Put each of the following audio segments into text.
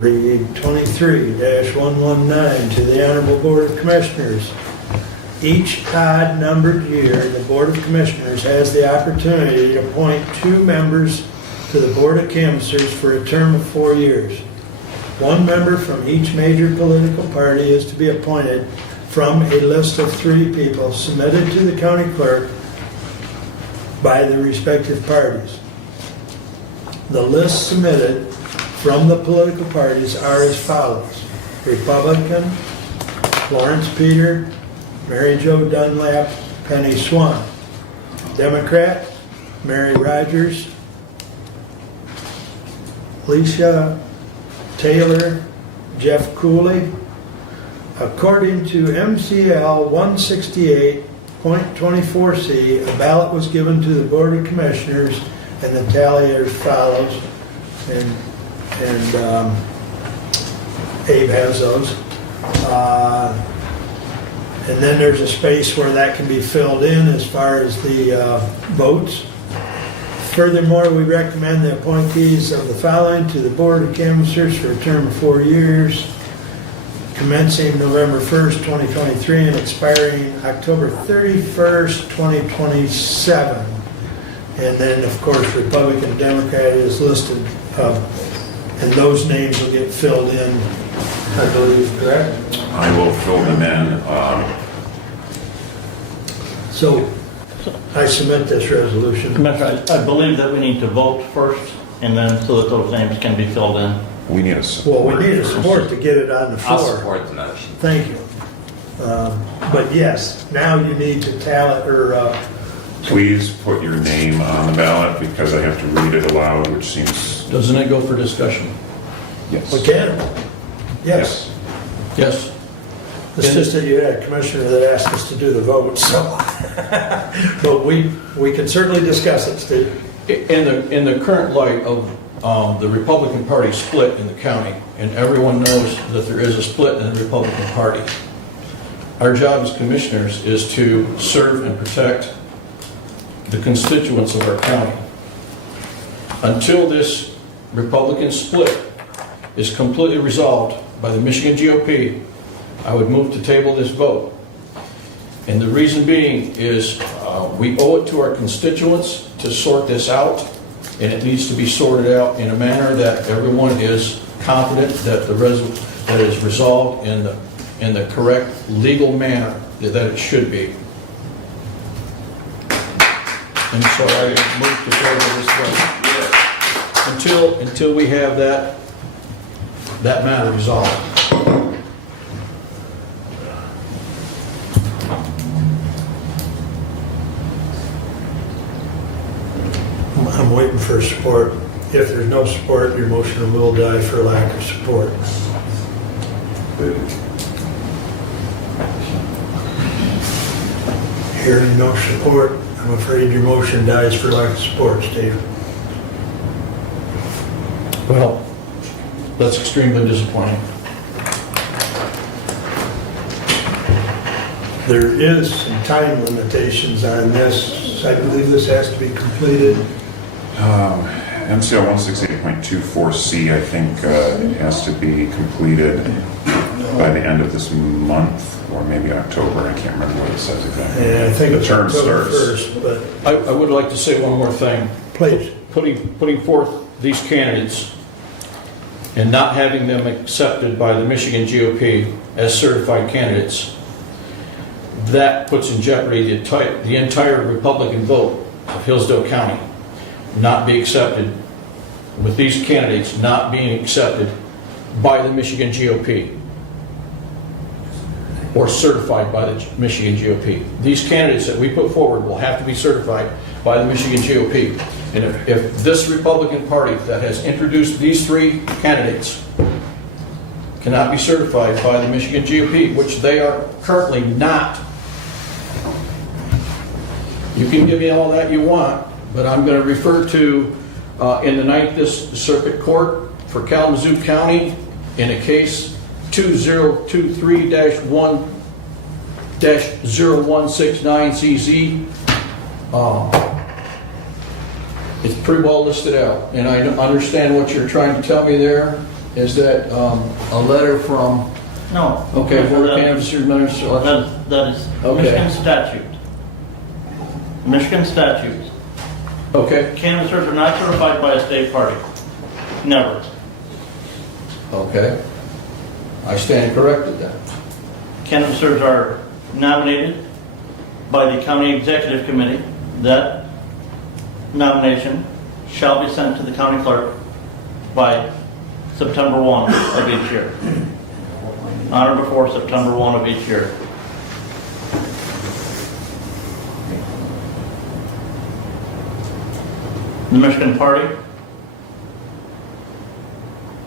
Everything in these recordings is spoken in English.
Read 23-119 to the Honorable Board of Commissioners. Each odd-numbered year, the Board of Commissioners has the opportunity to appoint 2 members to the Board of Canvassers for a term of 4 years. 1 member from each major political party is to be appointed from a list of 3 people submitted to the county clerk by the respective parties. The lists submitted from the political parties are as follows: Republican, Florence Peter, Mary Jo Dunlap, Penny Swan. Democrat, Mary Rogers, Alicia Taylor, Jeff Cooley. According to MCL 168.24C, a ballot was given to the Board of Commissioners and the tally as follows. And Abe has those. And then there's a space where that can be filled in as far as the votes. Furthermore, we recommend the appointees of the following to the Board of Canvassers for a term of 4 years, commencing November 1st, 2023 and expiring October 31st, 2027. And then, of course, Republican, Democrat is listed, and those names will get filled in, I believe, correct? I will fill them in. So I submit this resolution. Commissioner, I believe that we need to vote first, and then so that those names can be filled in. We need a support. Well, we need a support to get it on the floor. I'll support the motion. Thank you. But yes, now you need to tally, or Please put your name on the ballot because I have to read it aloud, which seems... Doesn't it go for discussion? Yes. we can. Yes. Yes. It's just that you had a commissioner that asked us to do the vote, so. But we can certainly discuss it, Steve. In the current light of the Republican Party split in the county, and everyone knows that there is a split in the Republican Party, our job as commissioners is to serve and protect the constituents of our county. Until this Republican split is completely resolved by the Michigan GOP, I would move to table this vote. And the reason being is we owe it to our constituents to sort this out, and it needs to be sorted out in a manner that everyone is confident that that is resolved in the correct legal manner that it should be. And so I move to table this vote until we have that matter resolved. I'm waiting for support. If there's no support, your motion will die for lack of support. Hearing no support, I'm afraid your motion dies for lack of support, Steve. Well, that's extremely disappointing. There is some time limitations on this. I believe this has to be completed. MCL 168.24C, I think, it has to be completed by the end of this month, or maybe October. I can't remember what it says exactly. And I think The it's term October starts. 1st, but I would like to say one more thing. please. Putting forth these candidates and not having them accepted by the Michigan GOP as certified candidates, that puts in jeopardy the entire Republican vote of Hillsdale County not be accepted, with these candidates not being accepted by the Michigan GOP or certified by the Michigan GOP. These candidates that we put forward will have to be certified by the Michigan GOP. And if this Republican Party that has introduced these 3 candidates cannot be certified by the Michigan GOP, which they are currently not, you can give me all that you want, but I'm going to refer to in the 9th Circuit Court for Kalamazoo County in a case 2023-1-0169CZ. It's pretty well listed out, and I understand what you're trying to tell me there, Is that a letter from, No. okay, Board of That- Canvassers, members selection? That is Okay. Michigan statute. Michigan statutes. Okay, Canvassers are not certified by a state party. Never. okay. I stand corrected then. Canvassers are nominated by the county executive committee. That nomination shall be sent to the county clerk by September 1 of each year. On or before September 1 of each year. The Michigan Party,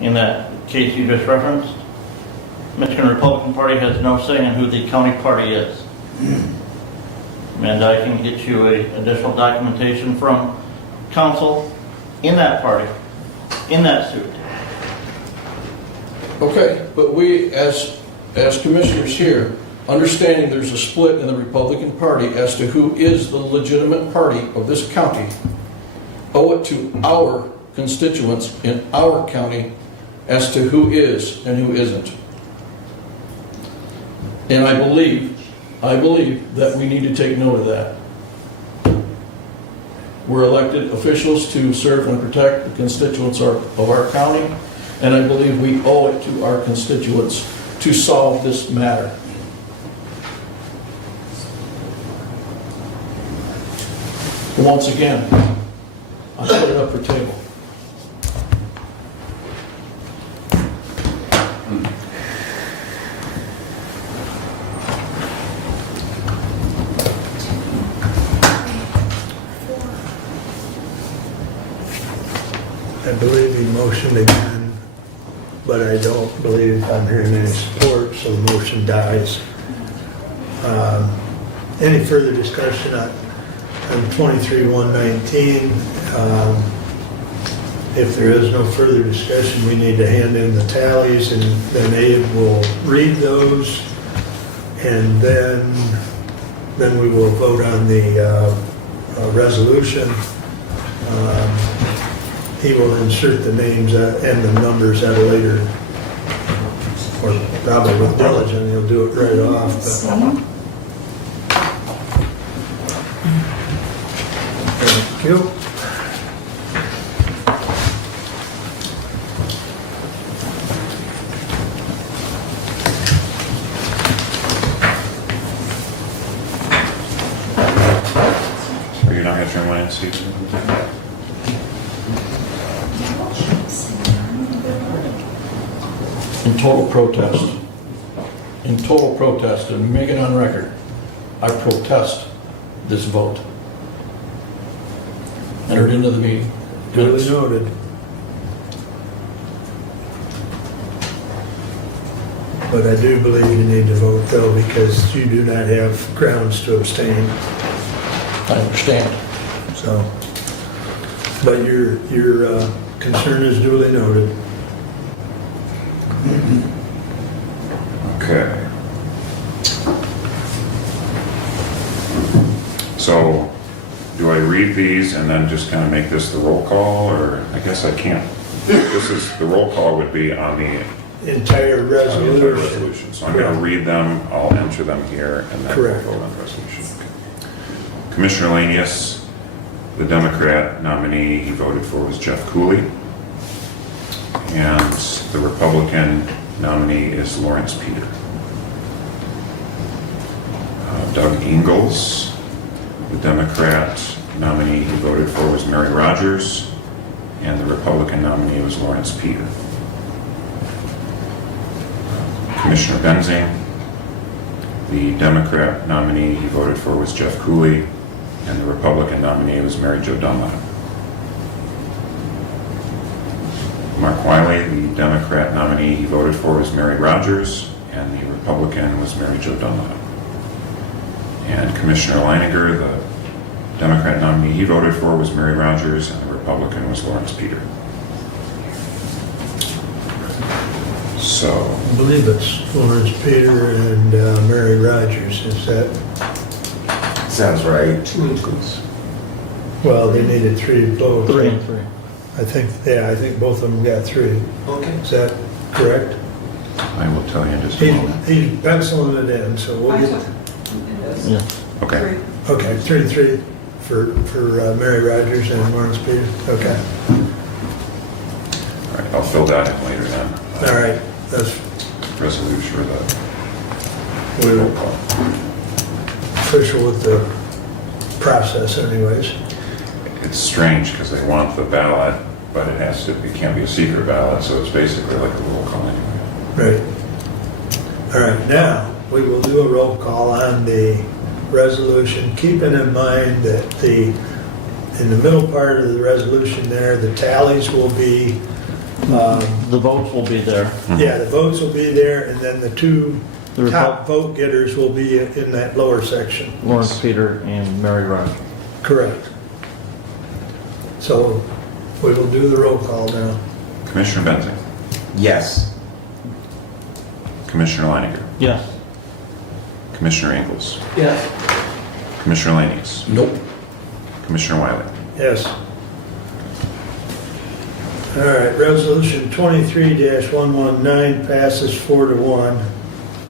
in that case you just referenced, Michigan Republican Party has no say in who the county party is. And I can get you additional documentation from council in that party, in that suit. Okay, but we, as commissioners here, understanding there's a split in the Republican Party as to who is the legitimate party of this county, owe it to our constituents in our county as to who is and who isn't. And I believe that we need to take note of that. We're elected officials to serve and protect the constituents of our county, and I believe we owe it to our constituents to solve this matter. Once again, I put it up for table. I believe he motioned again, but I don't believe I'm hearing any support, so the motion dies. Any further discussion on 23-119? If there is no further discussion, we need to hand in the tallies, and then Abe will read those, and then we will vote on the resolution. He will insert the names and the numbers at a later, or probably with diligence, he'll do it right off. But. Thank you. Are you not going to turn mine, Steve? In total protest, and make it on record, I protest this vote. Entered into the meeting. Duly noted. But I do believe you need to vote though, because you do not have grounds to abstain, I understand. so. But your concern is duly noted. Okay. So, do I read these and then just kind of make this the roll call, or I guess I can't? The roll call would be on the Entire resolution. resolution. So I'm going to read them, I'll enter them here, and then we'll Correct. vote on the resolution. Okay. Commissioner Lanius, the Democrat nominee he voted for was Jeff Cooley. And the Republican nominee is Lawrence Peter. Doug Ingalls, the Democrat nominee he voted for was Mary Rogers, and the Republican nominee was Lawrence Peter. Commissioner Benzing, the Democrat nominee he voted for was Jeff Cooley, and the Republican nominee was Mary Jo Dunlap. Mark Wiley, the Democrat nominee he voted for was Mary Rogers, and the Republican was Mary Jo Dunlap. And Commissioner Leininger, the Democrat nominee he voted for was Mary Rogers, and the Republican was Lawrence Peter. So, I believe it's Lawrence Peter and Mary Rogers, is that? Sounds right. Well, they needed 3 votes. 3 and 3. I I think both of them got 3. Okay. Is that correct? I will tell you in just a moment. He's penciling it in, so we'll I get, took it is Yeah. Okay. 3. okay, 3 for Mary Rogers and Lawrence Peters. Okay, All right, I'll fill that in later then. all right, that's, Resolution or the we're roll call. official with the process anyways. It's strange because they want the ballot, but it can't be a secret ballot, so it's basically like a roll call anyway. Right. All right, now, we will do a roll call on the resolution, keeping in mind that in the middle part of the resolution there, the tallies will be, The votes will be there. yeah, the votes will be there, and then the 2 The top vote getters will be in that lower section. Lawrence Peter and Mary Rogers. Correct. So, we will do the roll call now. Commissioner Benzing, Yes. Commissioner Leininger, Yes. Commissioner Ingles, Yes. Commissioner Lanius, Nope. Commissioner Wiley. Yes. All right, resolution 23-119 passes 4 to 1.